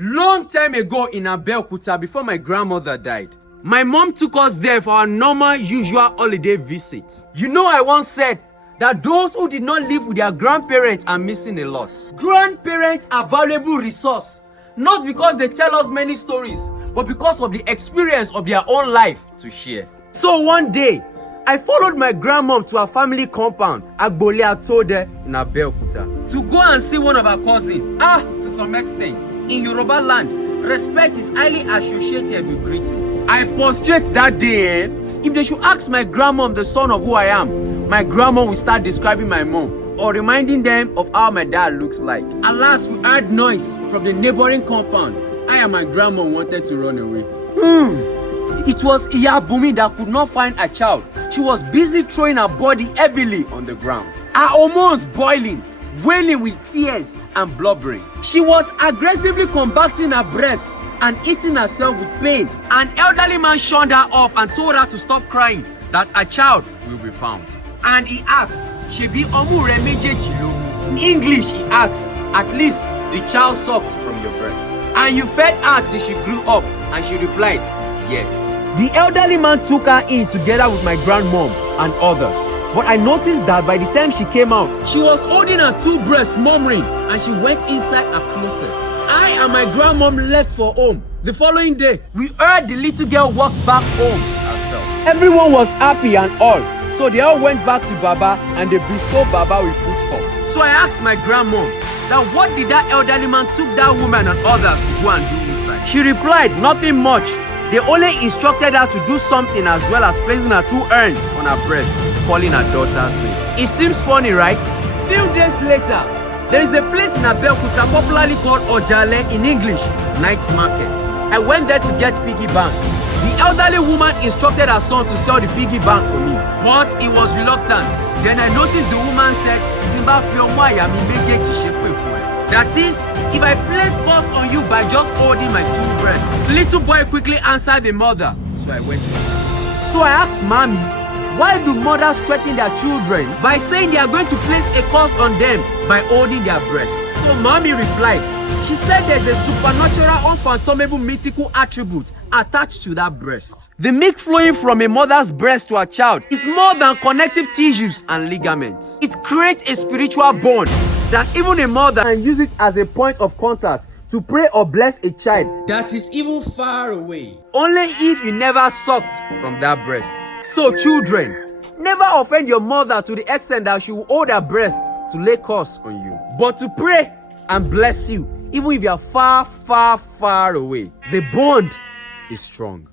Long time ago in Abeokuta, before my grandmother died, my mom took us there for our normal, usual holiday visit. You know, I once said that those who did not live with their grandparents are missing a lot. Grandparents are valuable resource, not because they tell us many stories, but because of the experience of their own life to share. So one day, I followed my grandmom to her family compound, Agbole Atode in Abeokuta, to go and see one of her cousins. To some extent, in Yoruba land, respect is highly associated with greetings. I prostrate that day. If they should ask my grandmom the son of who I am, my grandmom will start describing my mom or reminding them of how my dad looks like. Alas, we heard noise from the neighboring compound. I and my grandmom wanted to run away. It was Iyabumi that could not find her child. She was busy throwing her body heavily on the ground. Her hormones boiling, wailing with tears and blubbering. She was aggressively compacting her breasts and eating herself with pain. An elderly man shunned her off and told her to stop crying, that her child will be found. And he asked, Shebi Omure Mejeji lo? In English, he asked, at least the child sucked from your breast. And you fed her till she grew up? And she replied, yes. The elderly man took her in together with my grandmom and others. But I noticed that by the time she came out, she was holding her two breasts, murmuring, and she went inside her closet. I and my grandmom left for home. The following day, we heard the little girl walked back home herself. Everyone was happy and all, so they all went back to Baba and they bestowed Baba with food stuff. So I asked my grandmom, that what did that elderly man took that woman and others to go and do inside? She replied, nothing much. They only instructed her to do something as well as placing her two urns on her breast, calling her daughter's name. It seems funny, right? Few days later, there is a place in Abeokuta popularly called Ojale, in English, night market. I went there to get piggy bank. The elderly woman instructed her son to sell the piggy bank for me, but he was reluctant. Then I noticed the woman said, Timba fi omo aya mi mejeji sepe fun e. That is, if I place pause on you by just holding my two breasts. The little boy quickly answered the mother, so I went to her. So I asked Mommy, why do mothers threaten their children by saying they are going to place a curse on them by holding their breasts? So Mommy replied, she said there's a supernatural, unfathomable, mythical attribute attached to that breast. The milk flowing from a mother's breast to a child is more than connective tissues and ligaments. It creates a spiritual bond that even a mother can use it as a point of contact to pray or bless a child that is even far away. Only if you never sucked from that breast. So children, never offend your mother to the extent that she will hold her breast to lay curse on you, but to pray and bless you even if you are far, far, far away. The bond is strong.